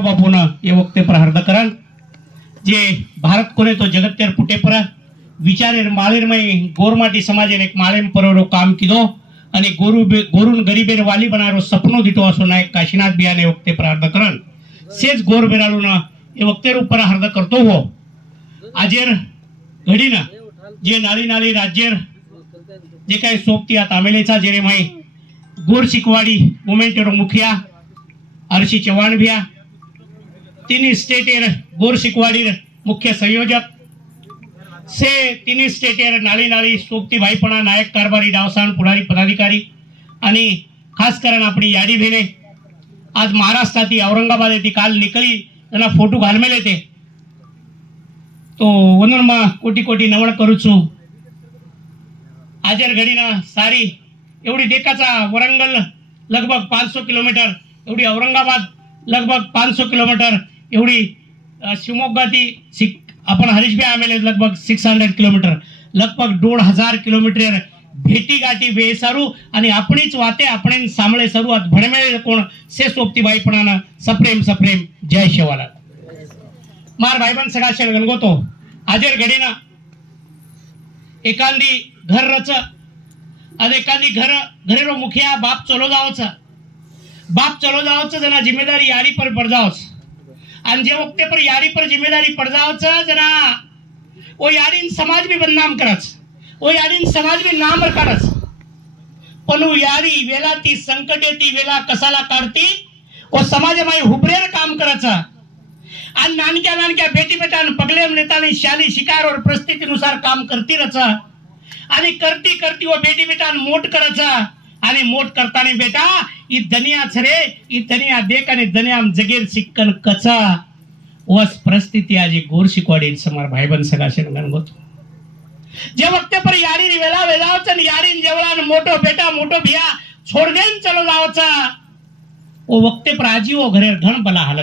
बापून ये वक्ते पर हार्दकरण जे भारत कोने तो जगत तेर पुटे पर विचारे मालेर में गोरमाटी समाजे एक मालेम परो काम कीधो અને गोरून गरीबेर वाली बनारो सपनो दीठो असो नायक काशीनाथ बियाने वक्ते पर हार्दकरण सेज गोर बेरालून ए वक्तेर ઉપર हार्द करतो हो आजेर घडीना जे नाली नाली राज्येर जे काही सोबती आता आमेलेचा जेरे माई गोर शिकवाडी मोमेंटेरो मुखिया अर्शी चव्हाण भिया तीन स्टेटेर गोर शिकवाडीर मुख्य संयोजक से तीन स्टेटेर नाली नाली सोबती भाईपणा नायक कारभारी डावसाण पुढारी पदाधिकारी आणि खास करून आपली याडी भेने आज महाराष्ट्राती औरंगाबाद येती काल निकली त्यांना फोटो घालमेले ते तो वनुरमा कोटी कोटी नमन करू छु आजर घडीना सारी एवढी देकाचा वरंगल लगभग 500 किलोमीटर एवढी औरंगाबाद लगभग 500 किलोमीटर एवढी शिवमोग्गा ती आपण हरीशभाई आमेले लगभग 600 किलोमीटर लगभग 1500 किलोमीटर भेटी गाठी बेसारू आणि आपणीच वाते आपण सामळे सुरुवात भणमेळे कोण से सोबतीबाई पणाना सप्रेम सप्रेम जय शिवाला मार भाईबंद सगळा शेण गणगोतो आजेर घडीना एकांदी घर रच आणि एकांदी घरेरो मुखिया बाप चलो जावच जना जिम्मेदारी यारी पर पड़ जाओच आणि जे वक्ते पर यारी पर जिम्मेदारी पड़ जाओच जना वो यारीन समाज भी बदनाम करच वो यारीन समाज भी नाम रकारच पण वो यारी वेला ती संकटे ती वेला कसाला काढती वो समाजमाई हुबरेर काम करायचा आणि नानक्या नानक्या बेटी बेटान पगलेम नेतानी शाली शिकार और परिस्थितीनुसार काम करती रचा आणि करती करती वो बेटी बेटान मोठ करायचा आणि मोठ करताना बेटा ई दुनिया छरे ई दुनिया देख आणि दुनियाम जगेर सिक्कन कचा वस परिस्थिती आज गोर शिकवाडी समार भाईबंद सगाशेन गणगोत जे वक्ते पर यारी वेला वेलावच यारीन जेवळान मोठो बेटा मोठो भिया छोड़ देन चलो जावचा वो वक्ते पर आजी वो घरे घण बला हालत